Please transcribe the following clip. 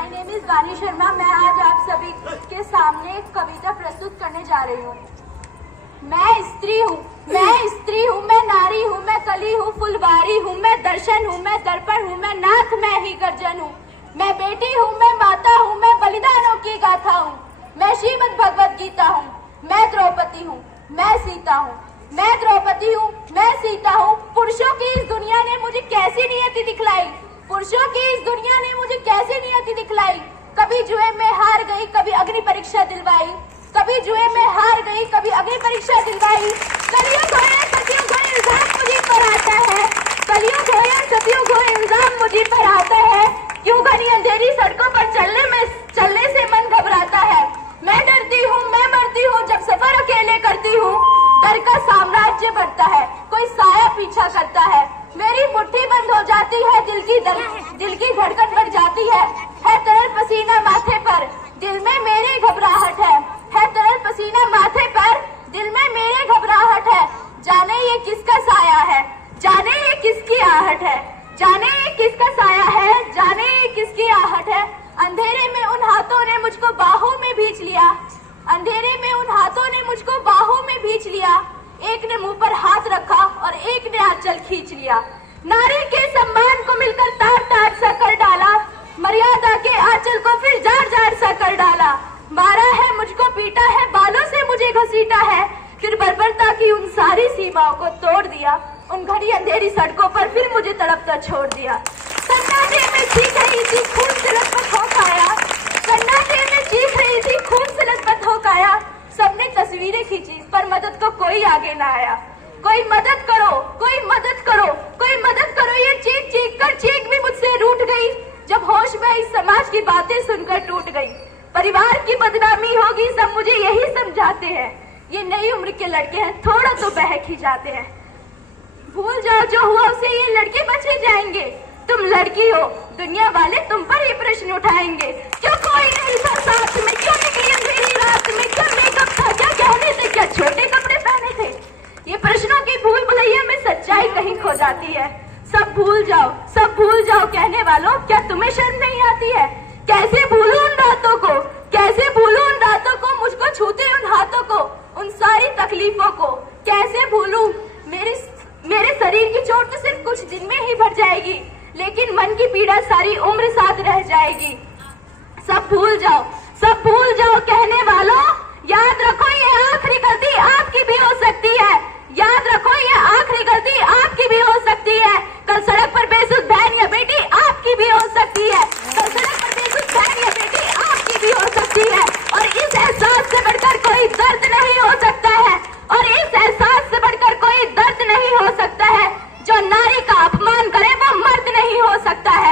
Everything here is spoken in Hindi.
माय नेम इज वानी शर्मा। मैं आज आप सभी के सामने एक कविता प्रस्तुत करने जा रही हूँ। मैं स्त्री हूँ, मैं नारी हूँ, मैं कली हूँ, फुलवारी हूँ, मैं दर्शन हूँ, मैं दर्पण हूँ, मैं नाथ, मैं ही गर्जन हूँ। मैं बेटी हूँ, मैं माता हूँ, मैं बलिदानों की गाथा हूँ। मैं श्रीमद् भगवत गीता हूँ, मैं द्रौपदी हूँ, मैं सीता हूँ। मैं द्रौपदी हूँ, मैं सीता हूँ। पुरुषों की इस दुनिया ने मुझे कैसी नियति दिखलाई, पुरुषों की इस दुनिया ने मुझे कैसी नियति दिखलाई। कभी जुए में हार गई, कभी अग्नि परीक्षा दिलवाई, कभी जुए में हार गई, कभी अग्नि परीक्षा दिलवाई। कलयुग हो या सतयुग हो, इल्जाम मुझे पर आता है। कलयुग हो या सतयुग हो, इल्जाम मुझे पर आता है। क्यों घनी अंधेरी सड़कों पर चलने से मन घबराता है। मैं डरती हूँ, मैं मरती हूँ, जब सफर अकेले करती हूँ। डर का साम्राज्य बढ़ता है, कोई साया पीछा करता है। मेरी मुट्ठी बंद हो जाती है, दिल की धड़कन बढ़ जाती है तरल पसीना माथे पर, दिल में मेरे घबराहट है तरल पसीना माथे पर, दिल में मेरे घबराहट है। जाने ये किसका साया है, जाने ये किसकी आहट है, जाने ये किसका साया है, जाने ये किसकी आहट है। अंधेरे में उन हाथों ने मुझको बाहों में भींच लिया, अंधेरे में उन हाथों ने मुझको बाहों में भींच लिया। एक ने मुंह पर हाथ रखा और एक ने आंचल खींच लिया। नारी के सम्मान को मिलकर तार सा कर डाला, मर्यादा के आंचल को फिर जार सा कर डाला। मारा है मुझको, पीटा है, बालों से मुझे घसीटा है, फिर बर्बरता की उन सारी सीमाओं को तोड़ दिया। उन घड़ी अंधेरी सड़कों पर फिर मुझे तड़पता छोड़ दिया। सन्नाटे में चीख रही थी, खून से लथपथ हो काया, सन्नाटे में चीख रही थी, खून से लथपथ हो काया। सबने तस्वीरें खींची पर मदद को कोई आगे ना आया। कोई मदद करो, कोई मदद करो, कोई मदद करो। ये चीख कर चीख भी मुझसे रूठ गई, जब होश में इस समाज की बातें सुनकर टूट गई। परिवार की बदनामी होगी, सब मुझे यही समझाते हैं। ये नई उम्र के लड़के हैं, थोड़ा तो बहक ही जाते हैं। भूल जाओ जो हुआ उसे, ये लड़के बचे जाएंगे। तुम लड़की हो, दुनिया वाले तुम पर ही प्रश्न उठाएंगे। क्यों कोई नहीं था साथ में, क्यों निकली अंधेरी रात में, क्या मेकअप था, क्या कहने थे, क्या छोटे कपड़े पहने थे। ये प्रश्नों की भूल भुलैया में सच्चाई कहीं खो जाती है। सब भूल जाओ कहने वालों, क्या तुम्हें शर्म नहीं आती है। कैसे भूलूं उन रातों को, कैसे भूलूं उन रातों को, मुझको छूते उन हाथों को, उन सारी तकलीफों को कैसे भूलूं। मेरे शरीर की चोट तो सिर्फ कुछ दिन में ही भर जाएगी, लेकिन मन की पीड़ा सारी उम्र साथ रह जाएगी। सब भूल जाओ कहने वालों, याद रखो ये आखिरी गलती आपकी भी हो सकती है। याद रखो ये आखिरी गलती आपकी भी हो सकती है। कल सड़क पर बेसुध बहन या बेटी आपकी भी हो सकती है। कल सड़क पर बेसुध बहन या बेटी आपकी भी हो सकती है। और इस एहसास से बढ़कर कोई दर्द नहीं हो सकता है, और इस एहसास से बढ़कर कोई दर्द नहीं हो सकता है। जो नारी का अपमान करे वो मर्द नहीं हो सकता है।